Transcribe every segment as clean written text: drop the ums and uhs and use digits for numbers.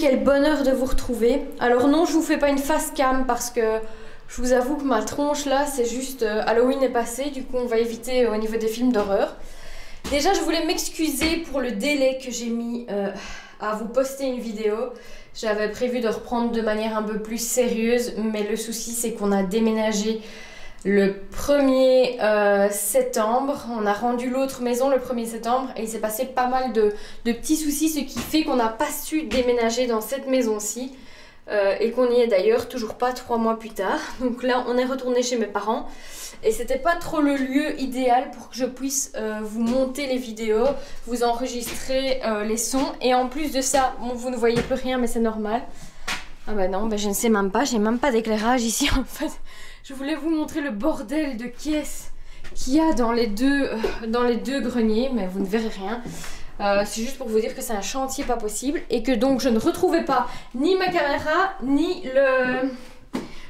quel bonheur de vous retrouver. Alors non, je vous fais pas une face cam parce que je vous avoue que ma tronche là, c'est juste Halloween est passé, du coup on va éviter au niveau des films d'horreur. Déjà, je voulais m'excuser pour le délai que j'ai mis à vous poster une vidéo. J'avais prévu de reprendre de manière un peu plus sérieuse, mais le souci c'est qu'on a déménagé le 1er septembre. On a rendu l'autre maison le 1er septembre et il s'est passé pas mal de petits soucis, ce qui fait qu'on n'a pas su déménager dans cette maison-ci et qu'on y est d'ailleurs toujours pas 3 mois plus tard. Donc là, on est retourné chez mes parents et c'était pas trop le lieu idéal pour que je puisse vous monter les vidéos, vous enregistrer les sons. Et en plus de ça, bon, vous ne voyez plus rien mais c'est normal. Ah bah non, bah je ne sais même pas, j'ai même pas d'éclairage ici en fait. Je voulais vous montrer le bordel de caisses qu'il y a dans les deux greniers, mais vous ne verrez rien. C'est juste pour vous dire que c'est un chantier pas possible et que donc je ne retrouvais pas ni ma caméra ni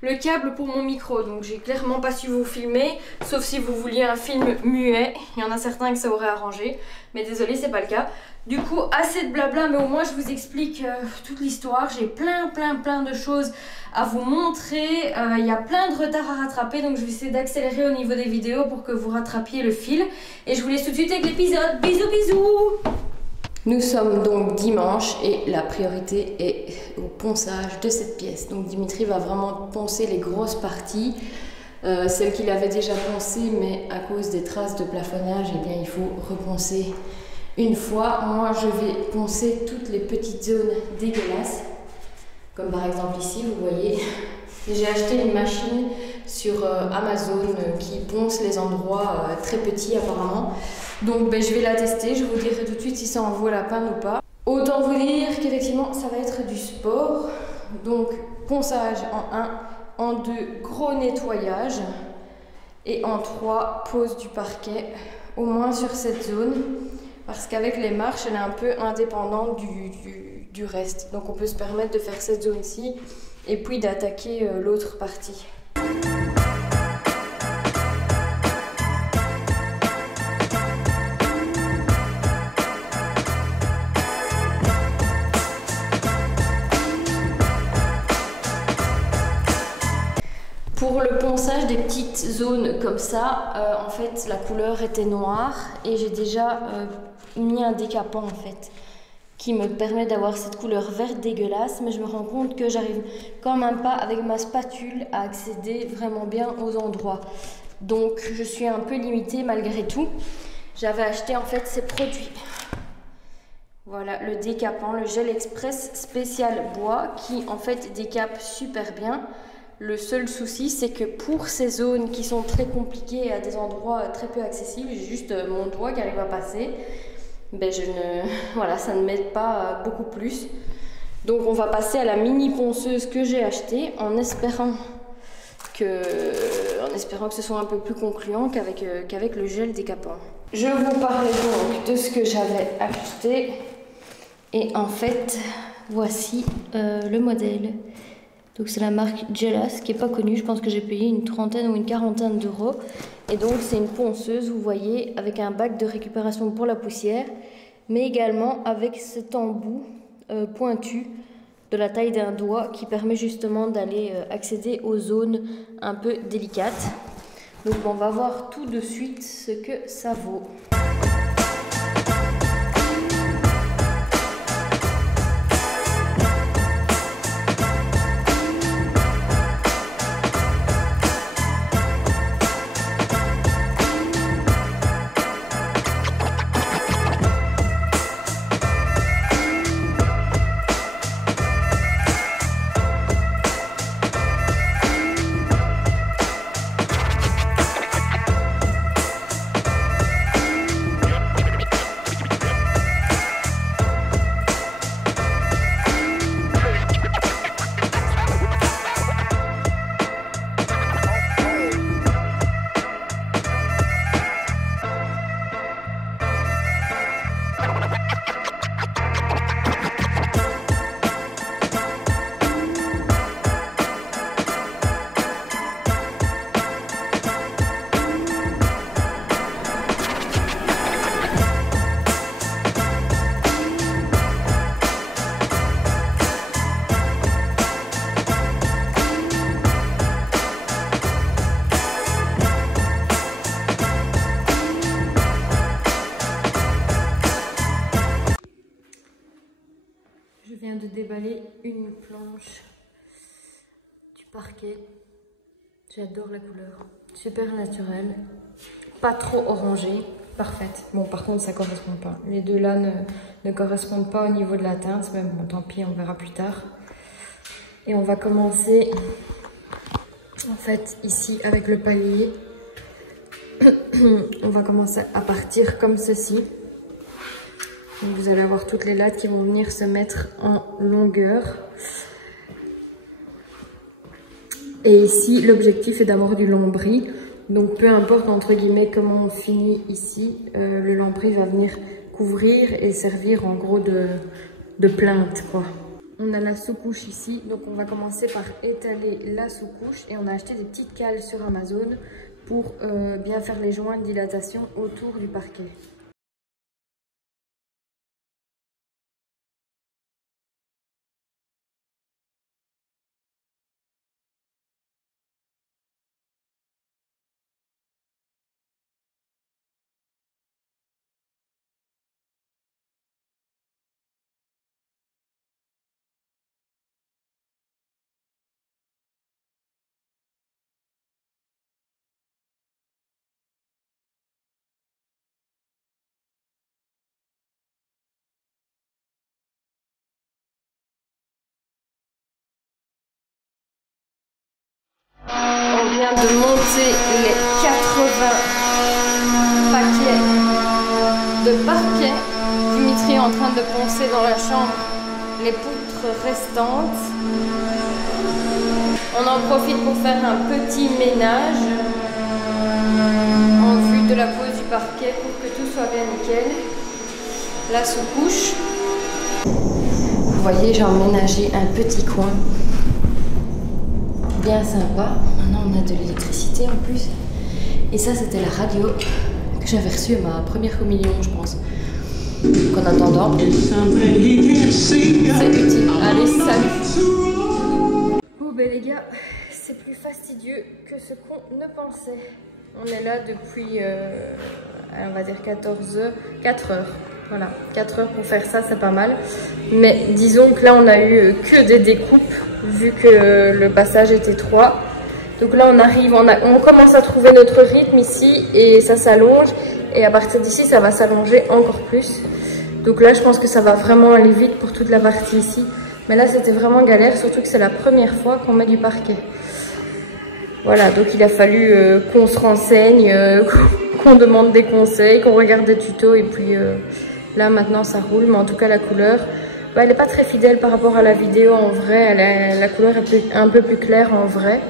le câble pour mon micro. Donc j'ai clairement pas su vous filmer, sauf si vous vouliez un film muet. Il y en a certains que ça aurait arrangé, mais désolé, c'est pas le cas. Du coup, assez de blabla, mais au moins je vous explique toute l'histoire. J'ai plein de choses à vous montrer. Il y a plein de retard à rattraper, donc je vais essayer d'accélérer au niveau des vidéos pour que vous rattrapiez le fil. Et je vous laisse tout de suite avec l'épisode. Bisous bisous. Nous sommes donc dimanche et la priorité est au ponçage de cette pièce. Donc Dimitri va vraiment poncer les grosses parties. Celles qu'il avait déjà poncées, mais à cause des traces de plafonnage, eh bien, il faut reponcer une fois. Moi, je vais poncer toutes les petites zones dégueulasses. Comme par exemple ici, vous voyez, j'ai acheté une machine sur Amazon qui ponce les endroits très petits apparemment. Donc ben, je vais la tester, je vous dirai tout de suite si ça en vaut la peine ou pas. Autant vous dire qu'effectivement ça va être du sport. Donc ponçage en 1, en 2 gros nettoyage et en 3 pose du parquet, au moins sur cette zone. Parce qu'avec les marches, elle est un peu indépendante du reste. Donc on peut se permettre de faire cette zone-ci et puis d'attaquer l'autre partie. Pour le ponçage des petites zones comme ça, en fait la couleur était noire et j'ai déjà mis un décapant en fait qui me permet d'avoir cette couleur verte dégueulasse, mais je me rends compte que j'arrive quand même pas avec ma spatule à accéder vraiment bien aux endroits. Donc je suis un peu limitée malgré tout. J'avais acheté en fait ces produits. Voilà le décapant, le gel express spécial bois qui en fait décape super bien. Le seul souci, c'est que pour ces zones qui sont très compliquées à des endroits très peu accessibles, j'ai juste mon doigt qui arrive à passer. Ben voilà, ça ne m'aide pas beaucoup plus. Donc on va passer à la mini ponceuse que j'ai achetée en espérant que ce soit un peu plus concluant qu'avec le gel décapant. Je vous parlais donc de ce que j'avais acheté et en fait, voici le modèle. Donc c'est la marque Gelas qui n'est pas connue, je pense que j'ai payé une 30aine ou une 40aine d'euros. Et donc c'est une ponceuse, vous voyez, avec un bac de récupération pour la poussière, mais également avec cet embout pointu de la taille d'un doigt qui permet justement d'aller accéder aux zones un peu délicates. Donc on va voir tout de suite ce que ça vaut. déballé une planche du parquet. J'adore la couleur. Super naturelle. Pas trop orangée. Parfaite. Bon, par contre, ça ne correspond pas. Les deux là ne correspondent pas au niveau de la teinte. Mais bon, tant pis, on verra plus tard. Et on va commencer, en fait, ici, avec le palier. On va commencer à partir comme ceci. Donc, vous allez avoir toutes les lattes qui vont venir se mettre en longueur. Et ici, l'objectif est d'avoir du lambris. Donc, peu importe, entre guillemets, comment on finit ici, le lambris va venir couvrir et servir en gros de plinthe, quoi. On a la sous-couche ici, donc on va commencer par étaler la sous-couche. Et on a acheté des petites cales sur Amazon pour bien faire les joints de dilatation autour du parquet. On vient de monter les 80 paquets de parquet. Dimitri est en train de poncer dans la chambre les poutres restantes. On en profite pour faire un petit ménage en vue de la pose du parquet pour que tout soit bien nickel. La sous-couche. Vous voyez, j'ai emménagé un petit coin. Bien sympa. Maintenant on a de l'électricité en plus. Et ça c'était la radio que j'avais reçue à ma première communion, je pense. En attendant, c'est utile. Allez, salut. Bon ben les gars, c'est plus fastidieux que ce qu'on ne pensait. On est là depuis, on va dire 4 heures. Voilà, 4 heures pour faire ça, c'est pas mal. Mais disons que là, on a eu que des découpes, vu que le passage était étroit. Donc là, on arrive, on commence à trouver notre rythme ici, et ça s'allonge. Et à partir d'ici, ça va s'allonger encore plus. Donc là, je pense que ça va vraiment aller vite pour toute la partie ici. Mais là, c'était vraiment galère, surtout que c'est la première fois qu'on met du parquet. Voilà, donc il a fallu qu'on se renseigne, qu'on demande des conseils, qu'on regarde des tutos, et puis... là maintenant ça roule, mais en tout cas la couleur, bah, elle n'est pas très fidèle par rapport à la vidéo en vrai. La couleur est un peu plus claire en vrai,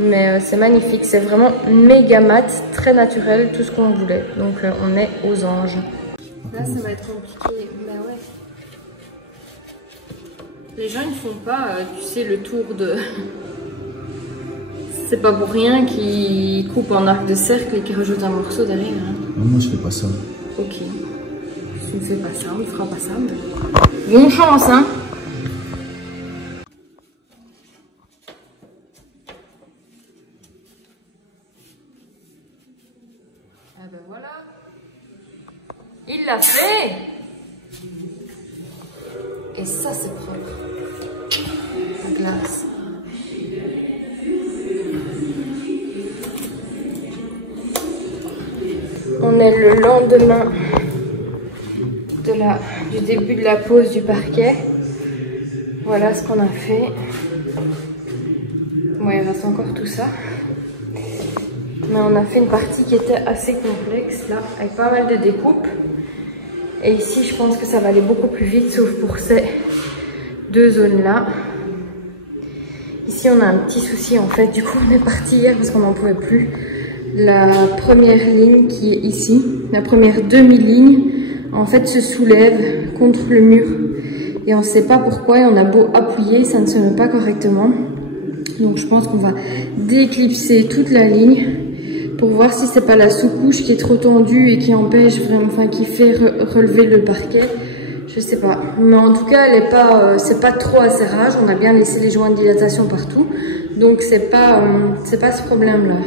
mais c'est magnifique, c'est vraiment méga mat, très naturel, tout ce qu'on voulait. Donc on est aux anges. Là ça va être compliqué, bah ouais. Les gens ils ne font pas, tu sais, le tour de... C'est pas pour rien qu'ils coupent en arc de cercle et qu'ils rajoutent un morceau derrière. Hein. Non, moi je fais pas ça. Ok. Si on ne fait pas ça, on ne fera pas ça. Mais... Bonne chance, hein. Ah ben voilà. Il l'a fait. Et ça, c'est propre. La glace. On est le lendemain du début de la pose du parquet. Voilà ce qu'on a fait. Bon, il reste encore tout ça. Mais on a fait une partie qui était assez complexe là, avec pas mal de découpes. Et ici, je pense que ça va aller beaucoup plus vite, sauf pour ces deux zones là. Ici, on a un petit souci en fait. Du coup, on est parti hier parce qu'on n'en pouvait plus. La première ligne qui est ici, la première demi-ligne, en fait se soulève contre le mur. Et on ne sait pas pourquoi, et on a beau appuyer, ça ne se met pas correctement. Donc je pense qu'on va déclipser toute la ligne pour voir si c'est pas la sous-couche qui est trop tendue et qui empêche vraiment, enfin qui fait relever le parquet. Je sais pas. Mais en tout cas, elle est pas, c'est pas trop à serrage. On a bien laissé les joints de dilatation partout. Donc c'est pas ce problème-là.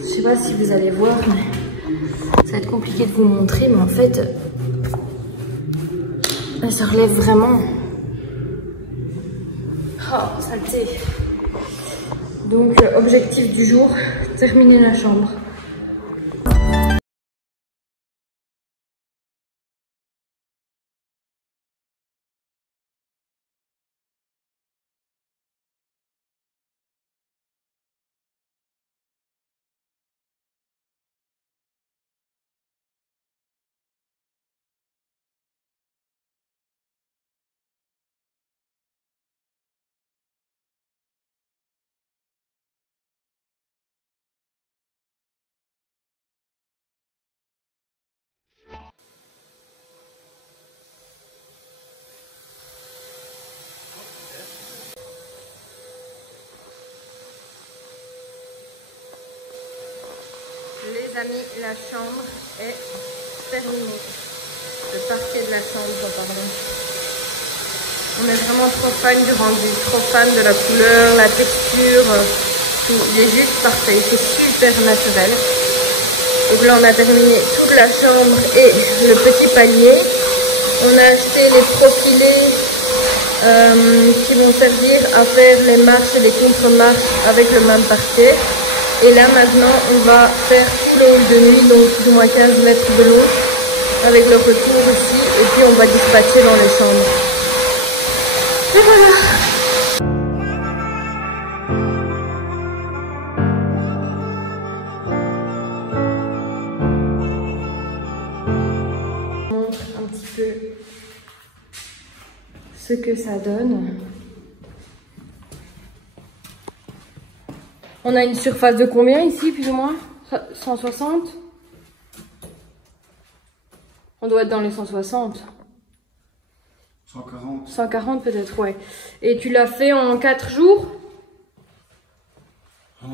Je sais pas si vous allez voir, mais ça va être compliqué de vous montrer, mais en fait, elle se relève vraiment. Oh, saleté. Donc, objectif du jour, terminer la chambre. Les amis, la chambre est terminée. Le parquet de la chambre, pardon. On est vraiment trop fan du rendu, trop fan de la couleur, la texture, tout. Il est juste parfait, c'est super naturel. Donc là, on a terminé toute la chambre et le petit palier. On a acheté les profilés qui vont servir à faire les marches et les contre-marches avec le même parquet. Et là maintenant on va faire tout le hall de nuit, donc plus ou moins 15 mètres de long, avec le retour ici, et puis on va dispatcher dans les chambres. Et voilà. Je vous montre un petit peu ce que ça donne. On a une surface de combien ici, plus ou moins? 160? On doit être dans les 160. 140. 140 peut-être, ouais. Et tu l'as fait en 4 jours? Ouais.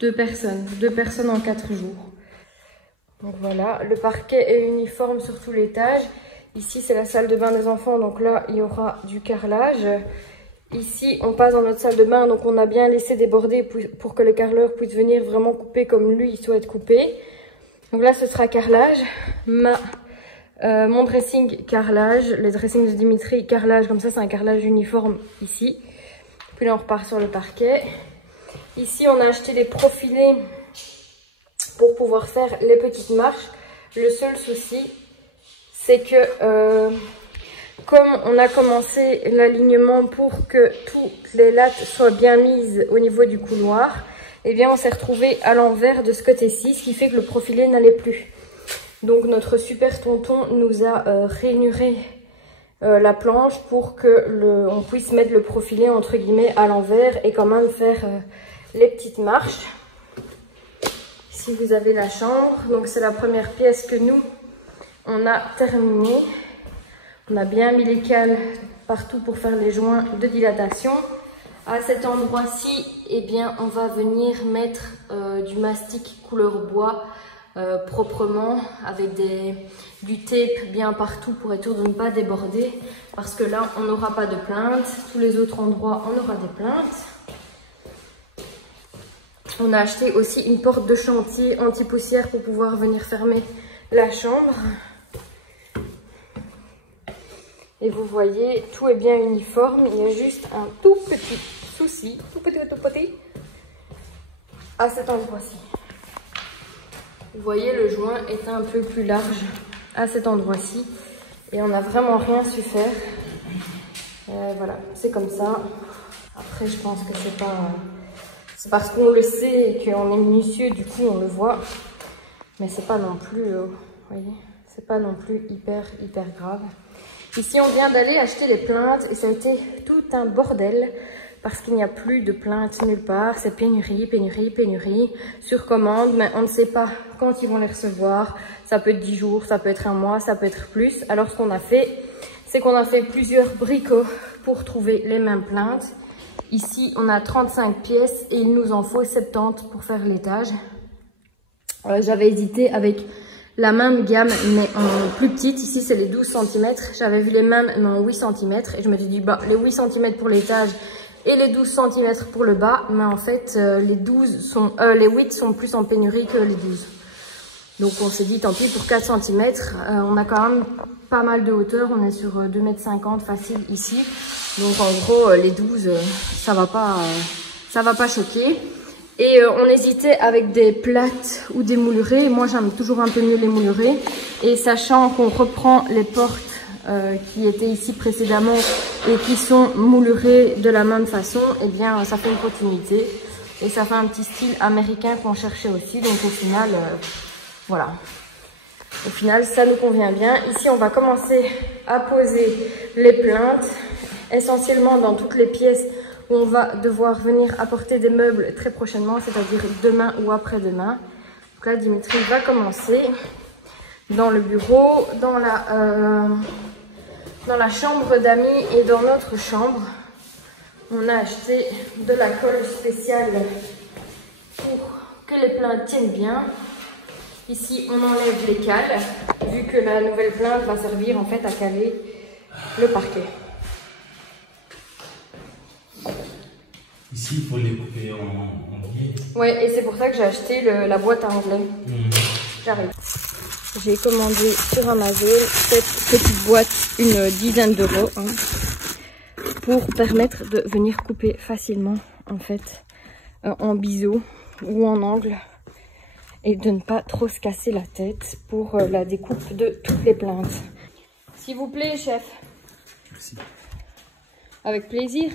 2 personnes en 4 jours. Donc voilà, le parquet est uniforme sur tout l'étage. Ici, c'est la salle de bain des enfants, donc là, il y aura du carrelage. Ici, on passe dans notre salle de bain, donc on a bien laissé déborder pour que le carreleur puisse venir vraiment couper comme lui, il souhaite couper. Donc là, ce sera carrelage. Mon dressing, carrelage. Le dressing de Dimitri, carrelage. Comme ça, c'est un carrelage uniforme ici. Puis là, on repart sur le parquet. Ici, on a acheté des profilés pour pouvoir faire les petites marches. Le seul souci, c'est que... comme on a commencé l'alignement pour que toutes les lattes soient bien mises au niveau du couloir, eh bien on s'est retrouvé à l'envers de ce côté-ci, ce qui fait que le profilé n'allait plus. Donc notre super tonton nous a rainuré la planche pour que on puisse mettre le profilé entre guillemets à l'envers et quand même faire les petites marches. Ici vous avez la chambre, donc c'est la première pièce que nous on a terminée. On a bien mis les cales partout pour faire les joints de dilatation. À cet endroit-ci, eh bien, on va venir mettre du mastic couleur bois proprement avec du tape bien partout pour être sûr de ne pas déborder. Parce que là, on n'aura pas de plainte. Tous les autres endroits, on aura des plaintes. On a acheté aussi une porte de chantier anti-poussière pour pouvoir venir fermer la chambre. Et vous voyez, tout est bien uniforme. Il y a juste un tout petit souci, tout petit, à cet endroit-ci. Vous voyez, le joint est un peu plus large à cet endroit-ci. Et on n'a vraiment rien su faire. Voilà, c'est comme ça. Après, je pense que c'est pas... c'est parce qu'on le sait et qu'on est minutieux, du coup, on le voit. Mais c'est pas non plus... vous voyez, c'est pas non plus hyper grave. Ici, on vient d'aller acheter les plaintes et ça a été tout un bordel parce qu'il n'y a plus de plaintes nulle part. C'est pénurie sur commande, mais on ne sait pas quand ils vont les recevoir. Ça peut être 10 jours, ça peut être un mois, ça peut être plus. Alors, ce qu'on a fait, c'est qu'on a fait plusieurs bricots pour trouver les mêmes plaintes. Ici, on a 35 pièces et il nous en faut 70 pour faire l'étage. J'avais hésité avec... la même gamme, mais en plus petite. Ici, c'est les 12 cm. J'avais vu les mêmes, mais en 8 cm. Et je me suis dit, bah, les 8 cm pour l'étage et les 12 cm pour le bas. Mais en fait, les 8 sont plus en pénurie que les 12. Donc, on s'est dit, tant pis, pour 4 cm. On a quand même pas mal de hauteur. On est sur 2,50 m facile ici. Donc en gros, les 12, ça va pas choquer. Et on hésitait avec des plates ou des moulurées. Moi, j'aime toujours un peu mieux les moulurées. Et sachant qu'on reprend les portes qui étaient ici précédemment et qui sont moulurées de la même façon, eh bien, ça fait une continuité. Et ça fait un petit style américain qu'on cherchait aussi. Donc au final, voilà. Au final, ça nous convient bien. Ici, on va commencer à poser les plinthes, essentiellement dans toutes les pièces où on va devoir venir apporter des meubles très prochainement, c'est-à-dire demain ou après-demain. Donc là, Dimitri va commencer dans le bureau, dans la chambre d'amis et dans notre chambre. On a acheté de la colle spéciale pour que les plinthes tiennent bien. Ici, on enlève les cales, vu que la nouvelle plinthe va servir en fait à caler le parquet. Ici, il faut les couper en anglais. Ouais, et c'est pour ça que j'ai acheté la boîte à anglais. J'arrive. J'ai commandé sur Amazon cette petite boîte, une dizaine d'euros, hein, pour permettre de venir couper facilement, en fait, en biseau ou en angle, et de ne pas trop se casser la tête pour la découpe de toutes les plinthes. S'il vous plaît, chef. Merci. Avec plaisir.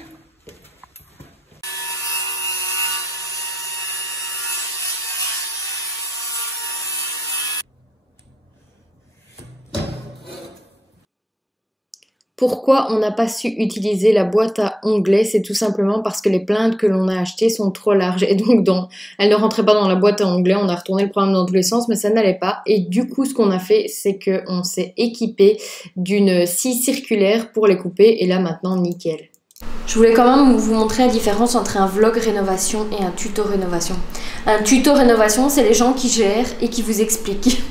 Pourquoi on n'a pas su utiliser la boîte à onglets? C'est tout simplement parce que les plinthes que l'on a achetées sont trop larges et donc elles ne rentraient pas dans la boîte à onglets. On a retourné le programme dans tous les sens mais ça n'allait pas. Et du coup, ce qu'on a fait, c'est qu'on s'est équipé d'une scie circulaire pour les couper et là maintenant, nickel. Je voulais quand même vous montrer la différence entre un vlog rénovation et un tuto rénovation. Un tuto rénovation, c'est les gens qui gèrent et qui vous expliquent.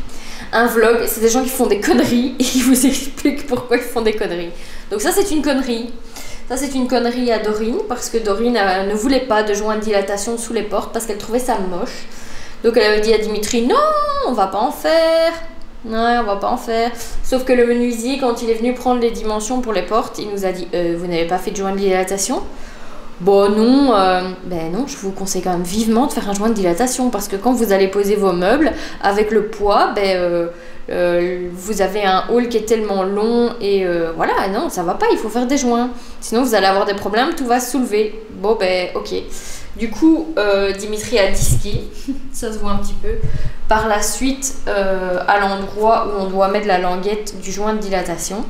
Un vlog, c'est des gens qui font des conneries et qui vous expliquent pourquoi ils font des conneries. Donc ça, c'est une connerie. Ça, c'est une connerie à Dorine parce que Dorine ne voulait pas de joint de dilatation sous les portes parce qu'elle trouvait ça moche. Donc elle avait dit à Dimitri, non, on va pas en faire. Ouais, on va pas en faire. Sauf que le menuisier, quand il est venu prendre les dimensions pour les portes, il nous a dit, vous n'avez pas fait de joint de dilatation? Bon non, ben non, je vous conseille quand même vivement de faire un joint de dilatation parce que quand vous allez poser vos meubles avec le poids, vous avez un hall qui est tellement long et voilà, non, ça va pas, il faut faire des joints. Sinon vous allez avoir des problèmes, tout va se soulever. Bon ben ok. Du coup, Dimitri a disqué, ça se voit un petit peu. Par la suite, à l'endroit où on doit mettre la languette du joint de dilatation.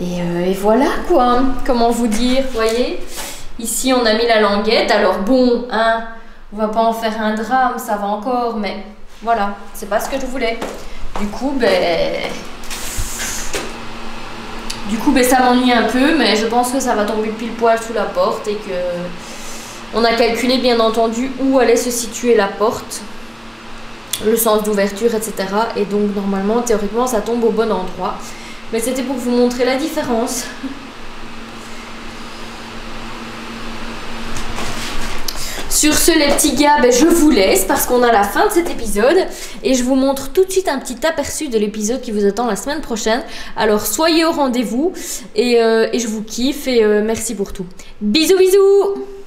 Et voilà quoi, comment vous dire, voyez? Ici, on a mis la languette. Alors bon, hein, on va pas en faire un drame, ça va encore, mais voilà, c'est pas ce que je voulais. Du coup, ça m'ennuie un peu, mais je pense que ça va tomber pile poil sous la porte et que on a calculé bien entendu où allait se situer la porte, le sens d'ouverture, etc. Et donc normalement, théoriquement, ça tombe au bon endroit. Mais c'était pour vous montrer la différence. Sur ce, les petits gars, je vous laisse parce qu'on a la fin de cet épisode et je vous montre tout de suite un petit aperçu de l'épisode qui vous attend la semaine prochaine. Alors, soyez au rendez-vous et je vous kiffe et merci pour tout. Bisous, bisous!